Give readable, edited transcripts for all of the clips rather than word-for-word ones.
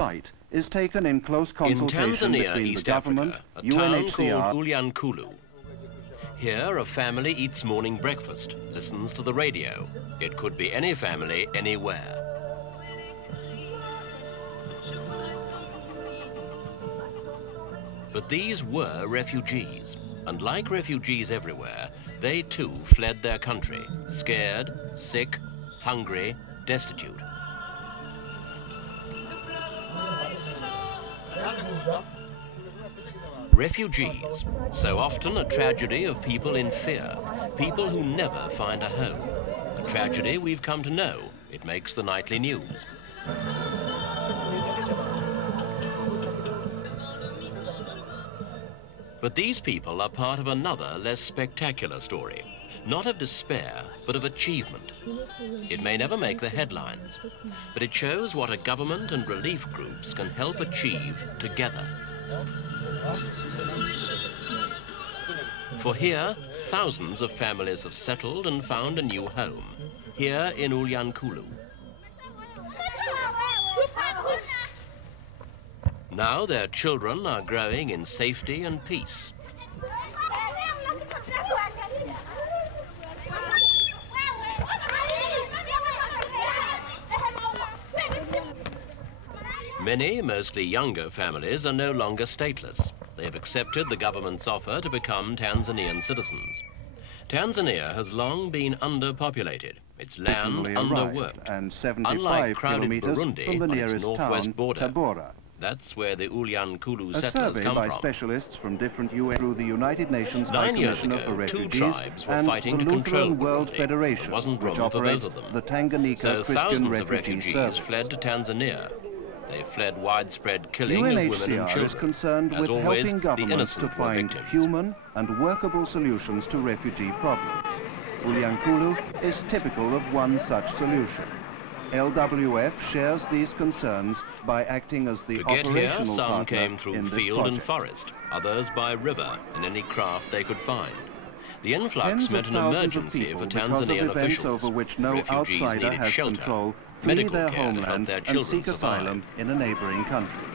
site is taken in close consultation in Tanzania, between East the government, Africa, a town UNHCR... called Ulyankulu. Here, a family eats morning breakfast, listens to the radio. It could be any family, anywhere. But these were refugees, and like refugees everywhere, they too fled their country, scared, sick, hungry, destitute. Refugees, so often a tragedy of people in fear, people who never find a home. A tragedy we've come to know. It makes the nightly news. But these people are part of another, less spectacular story. Not of despair, but of achievement. It may never make the headlines, but it shows what a government and relief groups can help achieve together. For here, thousands of families have settled and found a new home, here in Ulyankulu. Now their children are growing in safety and peace. Many, mostly younger families, are no longer stateless. They have accepted the government's offer to become Tanzanian citizens. Tanzania has long been underpopulated, its land underworked, and unlike crowded Burundi on its northwest border. Tabora. That's where the Ulyankulu A settlers survey come by from. specialists from different UN through the United Nations High 9 years Commissioner for ago, two Refugees tribes were and fighting the to control Lutheran World Burundi. Federation, There wasn't which room for operates both of them. the Tanganyika So Christian thousands of Refugee refugees Service. fled to Tanzania. They fled widespread killing of women and UNHCR children. is concerned As with always, helping the governments innocent to were find victims. human and workable solutions to refugee problems. Ulyankulu is typical of one such solution. LWF shares these concerns by acting as the To get operational here, some partner came through in this field project. and forest, others by river in any craft they could find. The influx Tens of meant an thousands of emergency people, for because of Tanzanian events officials. over which no Refugees outsider needed has shelter, control, flee medical their care to help homeland their and children seek asylum survive. in a neighboring country.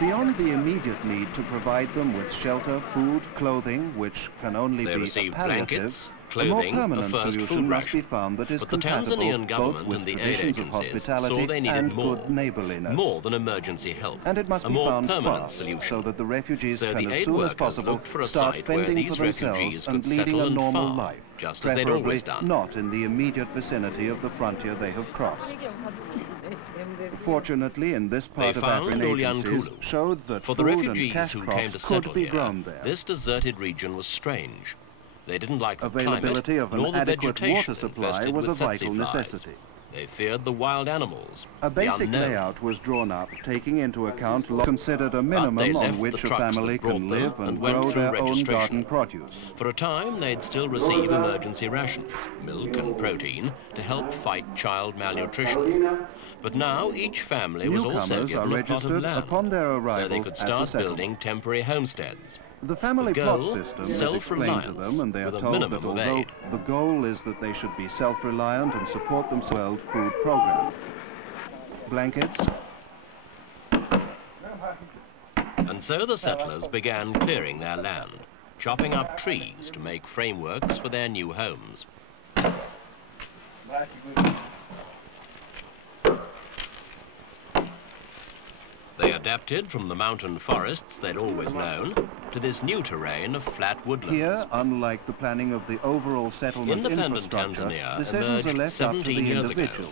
Beyond the immediate need to provide them with shelter, food, clothing, which can only They be received a palliative, blankets, a more clothing, a permanent first solution food must be ration. found that is But the compatible Tanzanian government both with and the aid traditions of agencies hospitality saw they needed and more, good neighborliness. more than emergency help, And it must a be more found permanent fast, solution. so that the refugees So can the as aid soon as workers possible looked for a start site where fending these for themselves refugees and could leading settle a and normal farm, life, just as they'd preferably always done. not in the immediate vicinity of the frontier they have crossed. Fortunately, in this part They of found African agencies Ulyankulu. showed that For the food and refugees cash who crops came to could settle be here, grown there. this deserted region was strange. They didn't like the Availability climate, of an nor the adequate vegetation water supply infested was with a vital tsetse flies. necessity. They feared the wild animals, A the basic unknown. layout was drawn up, taking into account considered a But they minimum left on the which a trucks family that brought can them live and went grow through their own registration. garden produce. For a time, they'd still receive emergency rations, milk and protein, to help fight child malnutrition. But now each family was also Newcomers are given a plot of registered land, upon their so they arrival could at start the building temporary homesteads. The family The plot goal, system is explained to self-reliance, them, and they are with a told that minimum of although aid. the goal is that they should be self-reliant and support themselves, food program. Blankets, And so the settlers began clearing their land, chopping up trees to make frameworks for their new homes. They adapted from the mountain forests they'd always known to this new terrain of flat woodlands. here, unlike the planning of the overall settlement Independent infrastructure, Tanzania decisions emerged are left up to 17 the years ago. individual.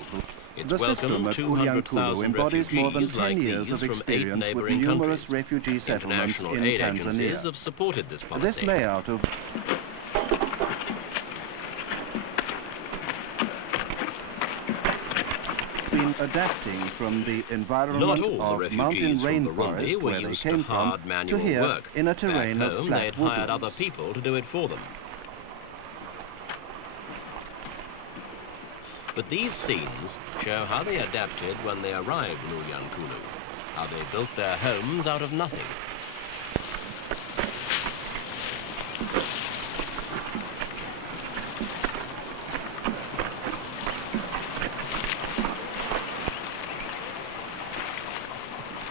It's The system welcomed at Ulyankulu 200,000 embodies more than refugees 10 like years these of from 8 experience with neighboring numerous countries. refugee settlements International in aid agencies Tanzania. have supported this This policy. layout of been adapting from the environment Not all the of mountain refugees from Burundi rainforest were where they used to came from hard to manual here work. in a Back terrain of home, flat they'd hired woodlands. other people to do it for them. But these scenes show how they adapted when they arrived in Ulyankulu, how they built their homes out of nothing.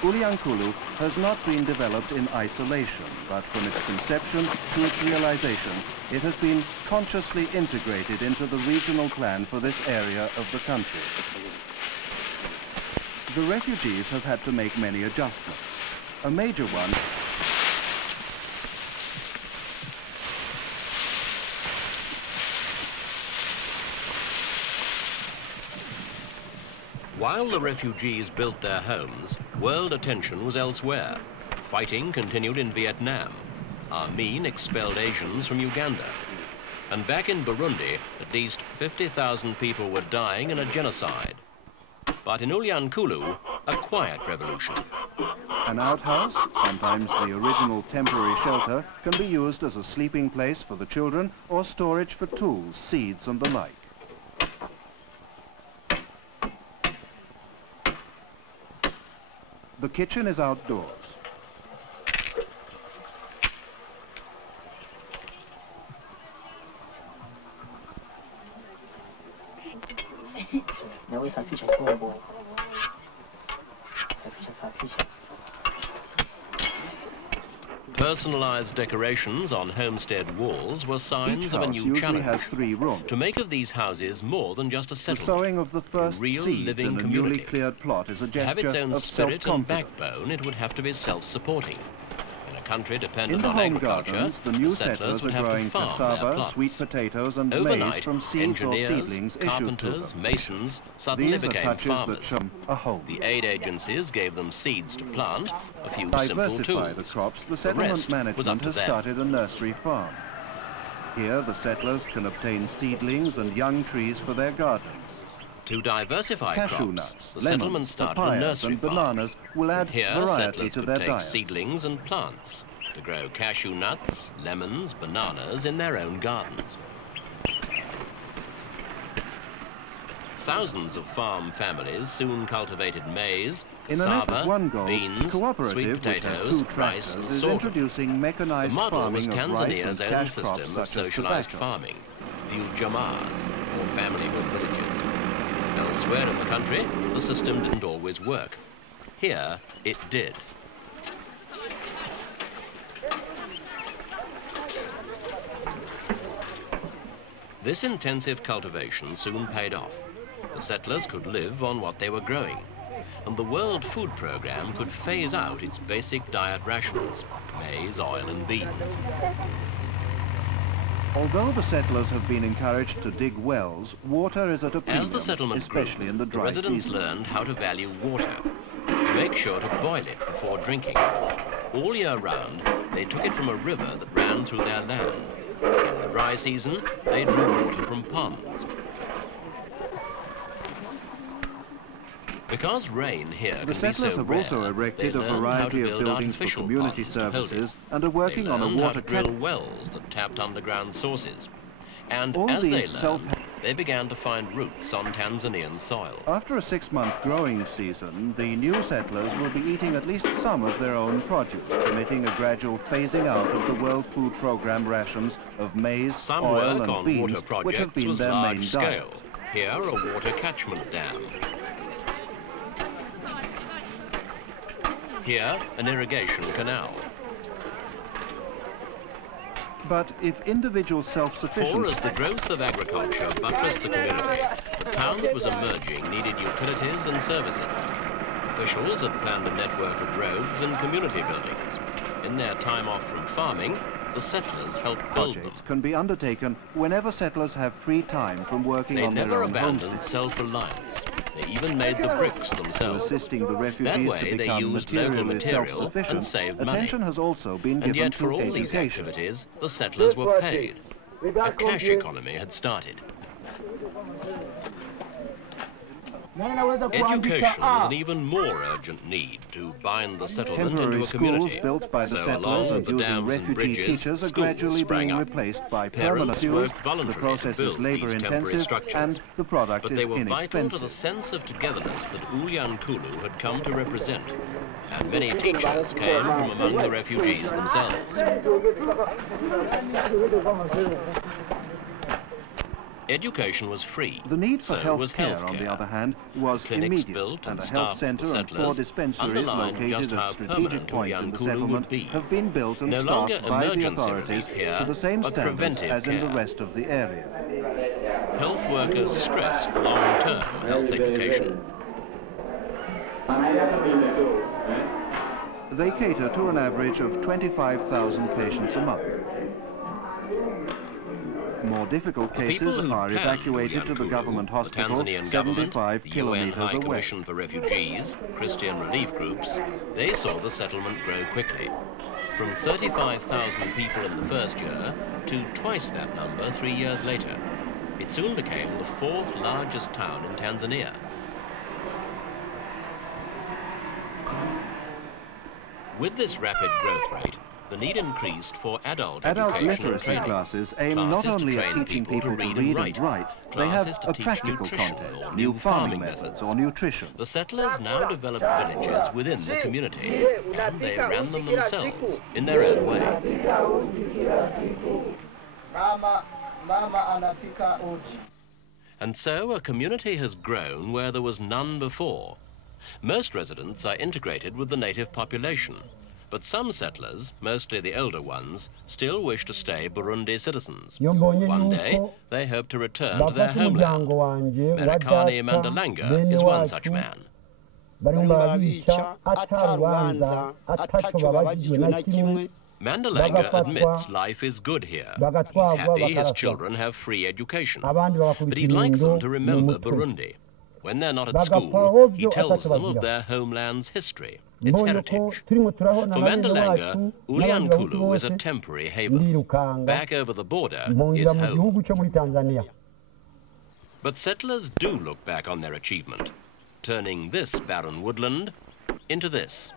Ulyankulu has not been developed in isolation, but from its conception to its realization, it has been consciously integrated into the regional plan for this area of the country. The refugees have had to make many adjustments. A major one While the refugees built their homes, world attention was elsewhere. Fighting continued in Vietnam. Amin expelled Asians from Uganda. And back in Burundi, at least 50,000 people were dying in a genocide. But in Ulyankulu, a quiet revolution. An outhouse, sometimes the original temporary shelter, can be used as a sleeping place for the children or storage for tools, seeds and the like. The kitchen is outdoors. Personalized decorations on homestead walls were signs of a new challenge. Has 3 rooms. To make of these houses more than just a settlement, the sowing of the first a real seeds living in a community. newly cleared plot is a gesture To have its own of spirit and self-confidence. backbone, it would have to be self-supporting. In a country In dependent the on home agriculture, gardens, the new settlers settlers would are have to growing farm their cassava, plots. sweet potatoes and maize Overnight, from seeds or engineers, seedlings issued to carpenters, them. masons suddenly These are became touches farmers. that show a home. The aid agencies gave them seeds to plant, a few To simple diversify tools. the crops, the rest settlement was up management to has them. started a nursery farm. Here, the settlers can obtain seedlings and young trees for their gardens. To diversify Cashew crops, nuts, the lemons, settlement started a papayas nursery and farm. bananas will add From here, variety settlers to could their take diet. seedlings and plants to grow cashew nuts, lemons, bananas in their own gardens. Thousands of farm families soon cultivated maize, In an effort cassava, one goal, beans, cooperative, sweet which has potatoes, 2 rice tractors, and is sorghum. introducing The mechanized model farming was of rice Tanzania's and own cash crops system of such as socialized tobacco. farming, the Ujamas, or familyhood villages. Elsewhere in the country, the system didn't always work. Here, it did. This intensive cultivation soon paid off. The settlers could live on what they were growing, and the World Food Programme could phase out its basic diet rations, maize, oil and beans. Although the settlers have been encouraged to dig wells, water is at a premium, As the settlement grew, especially in the the dry residents season. learned how to value water. Make sure to boil it before drinking. All year round, they took it from a river that ran through their land. In the dry season, they drew water from ponds. Because rain here The can be settlers so have rare, also they erected a learned how variety to of build buildings for artificial community ponds to hold it. services and are working They on a learned how water to drill wells that tapped underground sources. And All as they these learned, they began to find roots on Tanzanian soil. After a 6-month growing season, the new settlers will be eating at least some of their own produce, permitting a gradual phasing out of the World Food Programme rations of maize, Some oil work and on beans, water which have projects been was their main large diet. scale. Here, a water catchment dam. Here, an irrigation canal. But if individual For self-sufficiency... as the growth of agriculture buttressed the community, the town that was emerging needed utilities and services. Officials had planned a network of roads and community buildings. In their time off from farming, the settlers helped build them. projects can be undertaken whenever settlers have free time from working They on their never own abandoned homesteads. Self-reliance. They even made the bricks To themselves. assisting the That refugees way, to they become used local materially material self-sufficient, and saved money. attention has also been And given yet, to for all these education. activities, the settlers were paid. A cash economy had started. Education was an even more urgent need to bind the settlement Temporary into a community. schools built by the So settlers along and with the using dams and refugee bridges, teachers are schools gradually sprang being up. replaced by permanent Parents schools. worked The voluntarily to process is build these temporary labour-intensive structures. and the product But is they were vital to the inexpensive. sense of togetherness that Ulyankulu had come to represent. And many teachers came from among the refugees themselves. Education was free. The need for so health was care, healthcare. on the other hand, was Clinics immediate, built and and a health staffed centre for and 4 settlers dispensaries underlined just located how at strategic permanent points in the Ulyankulu settlement would be. have been built and No longer staffed by the emergency authorities relief here, to the same but standards preventive as in the care. rest of the area. Health workers stressed long-term health education. They cater to an average of 25,000 patients a month. More difficult cases are evacuated to the government hospital the Tanzanian government, 75 the UN kilometers High away. Commission for Refugees, Christian relief groups, they saw the settlement grow quickly. From 35,000 people in the first year to twice that number 3 years later. It soon became the 4th largest town in Tanzania. With this rapid growth rate, the need increased for adult education and literacy training. classes aim not only at teaching people to read and write, they have a practical content, new farming methods or nutrition. The settlers now developed villages within the community, and they ran them themselves in their own way. And so a community has grown where there was none before. Most residents are integrated with the native population, but some settlers, mostly the older ones, still wish to stay Burundi citizens. One day, they hope to return to their homeland. Merakani Mandalanga is one such man. Mandalanga admits life is good here. He's happy his children have free education, but he'd like them to remember Burundi. When they're not at school, he tells them of their homeland's history, its heritage. For Mandalanga, Ulyankulu is a temporary haven. Back over the border is home. But settlers do look back on their achievement, turning this barren woodland into this.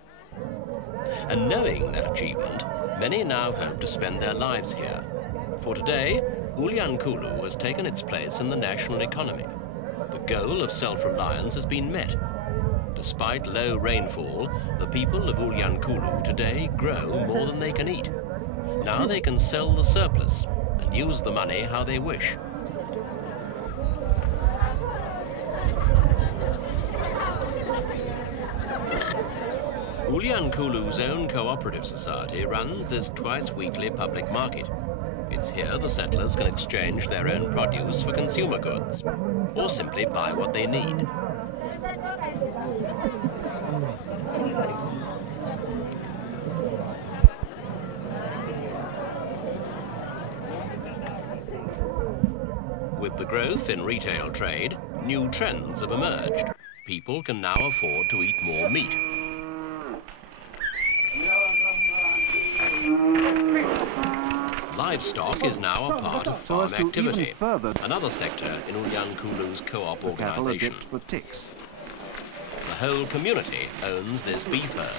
And knowing that achievement, many now hope to spend their lives here. For today, Ulyankulu has taken its place in the national economy. The goal of self-reliance has been met. Despite low rainfall, the people of Ulyankulu today grow more than they can eat. Now they can sell the surplus and use the money how they wish. Ulyankulu's own cooperative society runs this twice-weekly public market. It's here the settlers can exchange their own produce for consumer goods, or simply buy what they need. With the growth in retail trade, new trends have emerged. People can now afford to eat more meat. Livestock is now a part of farm activity, another sector in Ulyankulu's co-op organization. The whole community owns this beef herd.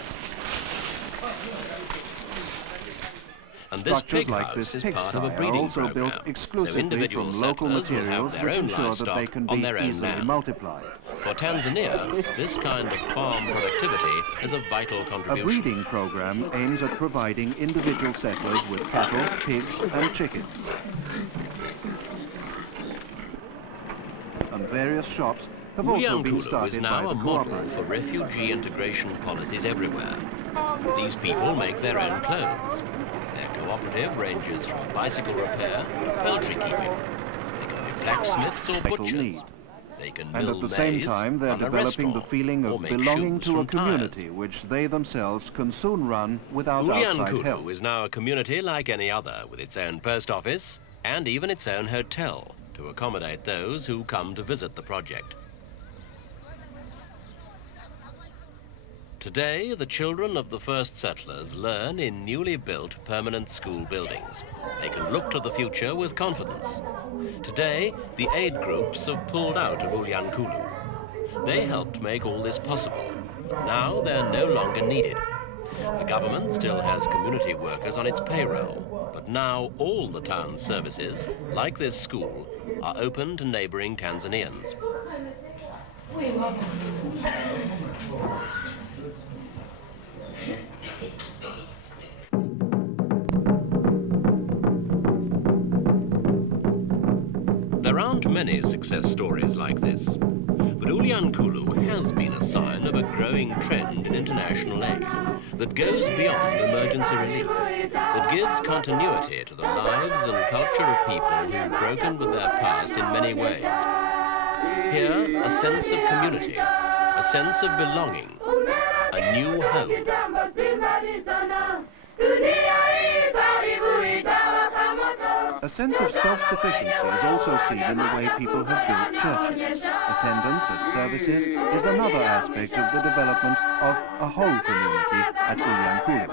And this pig house is part of a breeding program, so individual settlers will have their own livestock on their own land. For Tanzania, this kind of farm productivity is a vital contribution. A breeding program aims at providing individual settlers with cattle, pigs and chickens. And various shops have also been started is now a by the model for refugee integration policies everywhere. These people make their own clothes. Their cooperative ranges from bicycle repair to poultry keeping. They can be blacksmiths or butchers. They can and mill at the same time they're developing the feeling of belonging to a community which they themselves can soon run without outside help. Ulyankulu is now a community like any other, with its own post office and even its own hotel to accommodate those who come to visit the project. Today, the children of the first settlers learn in newly built permanent school buildings. They can look to the future with confidence. Today, the aid groups have pulled out of Ulyankulu. They helped make all this possible. Now they're no longer needed. The government still has community workers on its payroll, but now all the town's services, like this school, are open to neighboring Tanzanians. There aren't many success stories like this. But Ulyankulu has been a sign of a growing trend in international aid that goes beyond emergency relief, that gives continuity to the lives and culture of people who've broken with their past in many ways. Here, a sense of community, a sense of belonging, a new home. A sense of self-sufficiency is also seen in the way people have built churches. Attendance at services is another aspect of the development of a whole community at Ulyankulu.